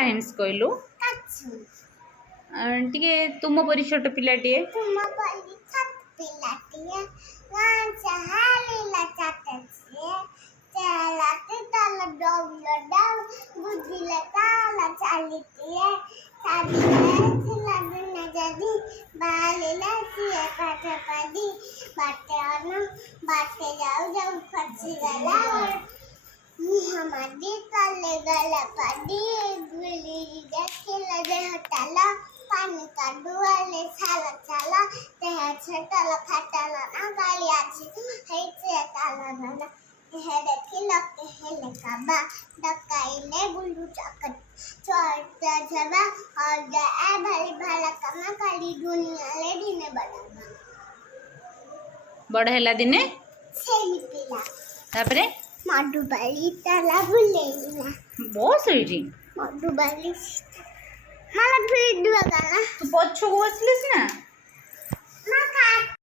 rhymes कहलु टिके तुम परी छोट पिलाटिए हमारी तले गला पड़ी गुली देखे लगे हटाला पानी का दुआले छाला छाला ते छटाला खटाला ना गाली आजी है से ताला ना है देखी लगते है लेकाबा डकाइले बुल्लू चकट छोटा जबा और जाए भली भला कमा काली दुनिया ले दिने बड़ा बड़ा दिने सेमी पिला तापरे मधुबाली ताला बुलेला बस मधुबाली मला भिड बघा ना तू पछू बसलीस ना